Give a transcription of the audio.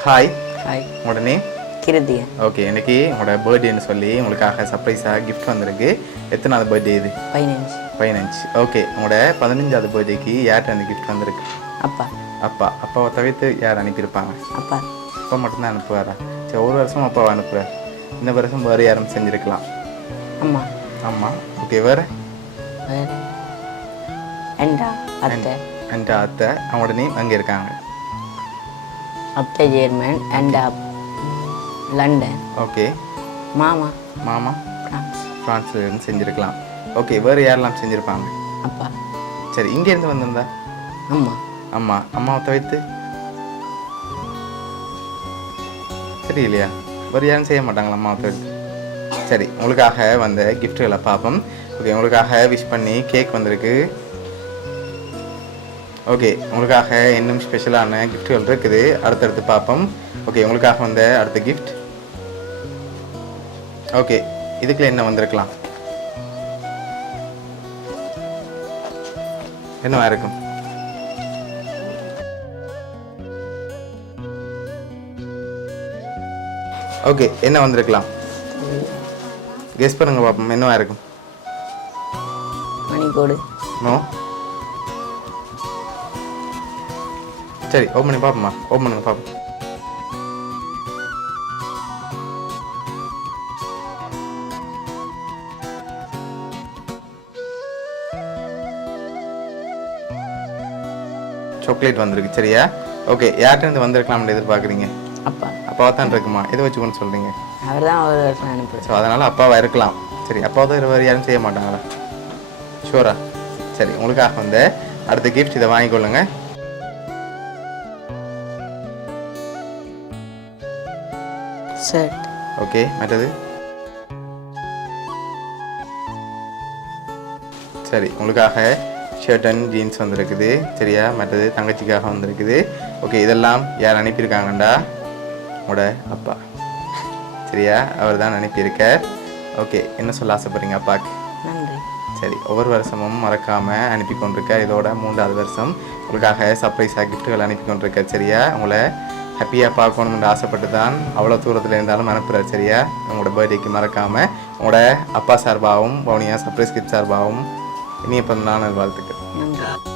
Hi, hi, உங்களோட name? Krithya. Okay, இன்னைக்கு உங்களோட பர்த்டேன்னு சொல்லி உங்களுக்காக சர்ப்ரைஸாக கிஃப்ட் வந்திருக்கு. எத்தனாவது பர்த்டே இது? 15. 15. ஓகே, உங்களோட 15வது பர்த்டேக்கு யார்கிட்ட அந்த கிஃப்ட் வந்திருக்கு? அப்பா. அப்பாவை தவிர்த்து யார் அனுப்பியிருப்பாங்க? அப்பா. அப்பா மட்டும்தான் அனுப்புவாரா? சரி, ஒரு வருஷம் அப்பாவை அனுப்புகிறார். இந்த வருஷம் வேறு யாரும் செஞ்சுருக்கலாம். அம்மா. அம்மா. ஓகே, வேறு? என்டா அத்தை. என்ட அத்தை. அவங்களோட நேம் அங்கே இருக்காங்க. அத்தை ஜெர்மன் அண்ட் லண்டன். ஓகே. மாமா. ஃப்ரான்ஸில் இருந்து செஞ்சுருக்கலாம். ஓகே, வேறு யாரெல்லாம் செஞ்சுருப்பாங்க? அப்பா. சரி, இங்கேருந்து வந்திருந்தா? அம்மாவை தவிர்த்து சரி இல்லையா? வேறு யாரும் செய்ய மாட்டாங்களா அம்மாவை தவிர்த்து? சரி, உங்களுக்காக வந்த கிஃப்ட்டுகளை பார்ப்போம். ஓகே, உங்களுக்காக விஷ் பண்ணி கேக் வந்திருக்கு. ஓகே, உங்களுக்காக இன்னும் ஸ்பெஷலான கிஃப்ட்டுகள் இருக்குது, அடுத்தடுத்து பார்ப்போம். ஓகே, உங்களுக்காக வந்த அடுத்த கிஃப்ட். ஓகே, இதுக்குள்ள என்ன வந்திருக்கலாம்? என்னவா இருக்கும்? ஓகே, என்ன வந்திருக்கலாம்? கெஸ் பண்ணுங்க பார்ப்போம், என்னவா இருக்கும்? மணிக்கோடு. நோ. சரி, ஓப்பன் பண்ணி பார்ப்போம்மா. ஓப்பன் பண்ணுங்க பார்ப்போம். சாக்லேட் வந்திருக்கு. சரியா? ஓகே, யார்கிட்ட வந்திருக்கலாம்னு எதிர்பார்க்குறீங்க? அப்பாவை தான் இருக்குமா? எதை வச்சு கொண்டு சொல்கிறீங்க? அவர் தான் ஒரு வருஷம் அனுப்புகிறேன். ஸோ அதனால் அப்பாவா இருக்கலாம். சரி, அப்பாவை தான் வேறு யாரும் செய்ய மாட்டாங்களா? ஷூரா? சரி, உங்களுக்காக வந்த அடுத்த கிஃப்ட் இதை வாங்கிக்கொள்ளுங்க. ஷர்ட். ஓகே, மற்றது? சரி, உங்களுக்காக ஷர்ட் அண்ட் ஜீன்ஸ் வந்திருக்குது. சரியா? மற்றது தங்கச்சிக்காக வந்திருக்குது. ஓகே, இதெல்லாம் யார் அனுப்பியிருக்காங்கண்டா? உங்களோட அப்பா. சரியா? அவர் தான் அனுப்பியிருக்கார். ஓகே, என்ன சொல்ல ஆசைப்படுறீங்க அப்பாவுக்கு? நன்றி. சரி, ஒவ்வொரு வருஷமும் மறக்காமல் அனுப்பி கொண்டிருக்கார். இதோட 3வது வருஷம் உங்களுக்காக சர்ப்ரைஸாக கிஃப்ட்டுகள் அனுப்பி கொண்டிருக்கார். சரியா? உங்களை ஹாப்பியாக பார்க்கணும்னு ஆசைப்பட்டு தான் அவ்வளோ தூரத்தில் இருந்தாலும் அனுப்புகிறார். சரியா? உங்களோட பர்த்டேக்கு மறக்காமல் உங்களோட அப்பா சார்பாகவும் வவுனியா சர்ப்ரைஸ் கிஃப்ட் சார்பாகவும் இனிய பிறந்தநாள் வாழ்த்துக்கள். நன்றி.